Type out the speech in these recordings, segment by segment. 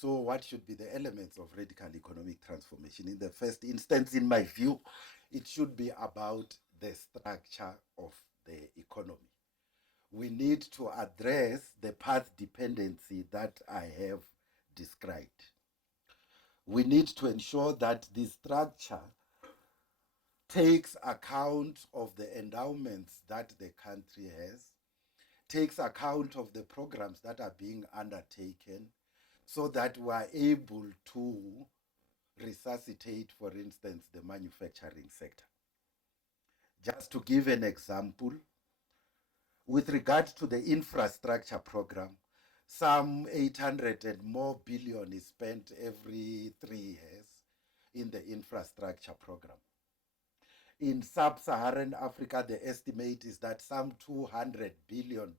So what should be the elements of radical economic transformation? In the first instance, in my view, it should be about the structure of the economy. We need to address the path dependency that I have described. We need to ensure that the structure takes account of the endowments that the country has, takes account of the programs that are being undertaken, so that we are able to resuscitate, for instance, the manufacturing sector. Just to give an example, with regard to the infrastructure program, some 800 and more billion is spent every 3 years in the infrastructure program. In sub-Saharan Africa, the estimate is that some $200 billion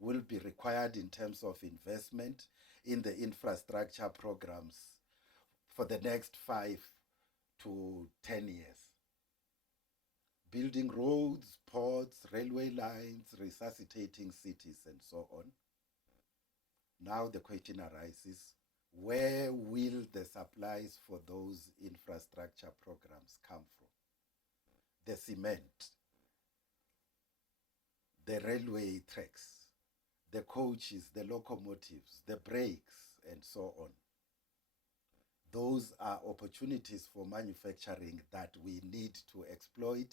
will be required in terms of investment in the infrastructure programs for the next 5 to 10 years. Building roads, ports, railway lines, resuscitating cities, and so on. Now the question arises, where will the supplies for those infrastructure programs come from? The cement, the railway tracks, the coaches, the locomotives, the brakes, and so on. Those are opportunities for manufacturing that we need to exploit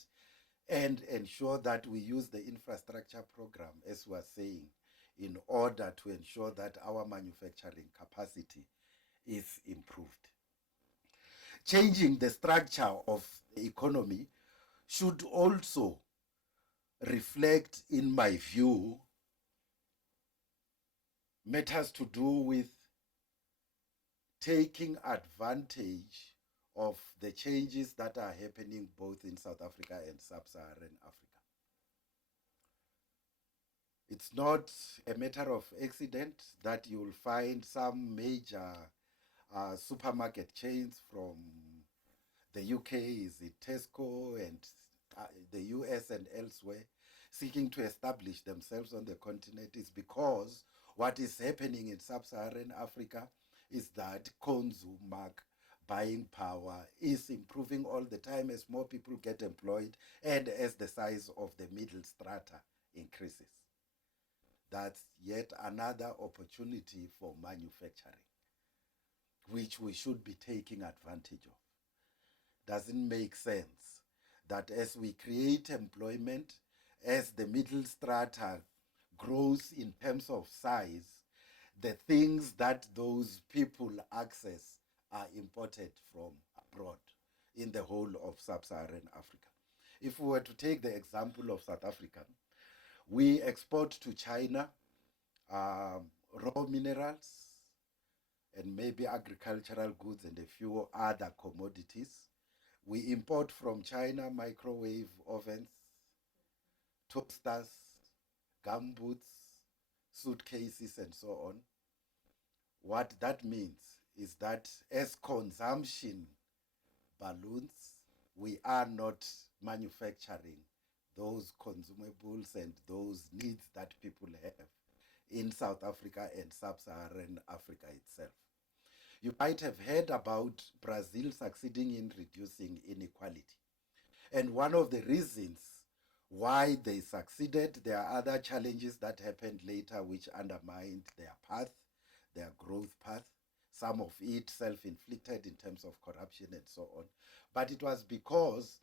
and ensure that we use the infrastructure program, as we are saying, in order to ensure that our manufacturing capacity is improved. Changing the structure of the economy should also reflect, in my view, matters to do with taking advantage of the changes that are happening both in South Africa and sub-Saharan Africa. It's not a matter of accident that you will find some major supermarket chains from the UK, is it Tesco, and the US and elsewhere, seeking to establish themselves on the continent. Is because what is happening in sub-Saharan Africa is that consumer buying power is improving all the time as more people get employed and as the size of the middle strata increases. That's yet another opportunity for manufacturing, which we should be taking advantage of. Doesn't make sense that as we create employment, as the middle strata grows in terms of size, the things that those people access are imported from abroad in the whole of sub-Saharan Africa. If we were to take the example of South Africa, we export to China raw minerals and maybe agricultural goods and a few other commodities. We import from China microwave ovens, toasters, gumboots, suitcases, and so on. What that means is that as consumption balloons, we are not manufacturing those consumables and those needs that people have in South Africa and sub-Saharan Africa itself. You might have heard about Brazil succeeding in reducing inequality. And one of the reasons why they succeeded, there are other challenges that happened later which undermined their path, their growth path, some of it self-inflicted in terms of corruption and so on. But it was because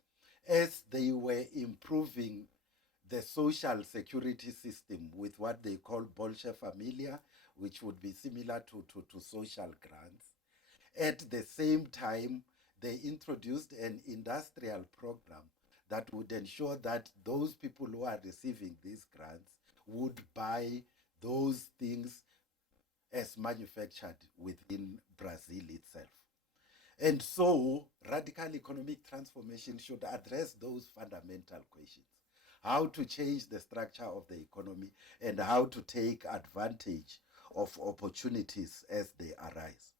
as they were improving the social security system with what they call Bolshe Familia, which would be similar to social grants. At the same time, they introduced an industrial program that would ensure that those people who are receiving these grants would buy those things as manufactured within Brazil itself. And so, radical economic transformation should address those fundamental questions. How to change the structure of the economy and how to take advantage of opportunities as they arise.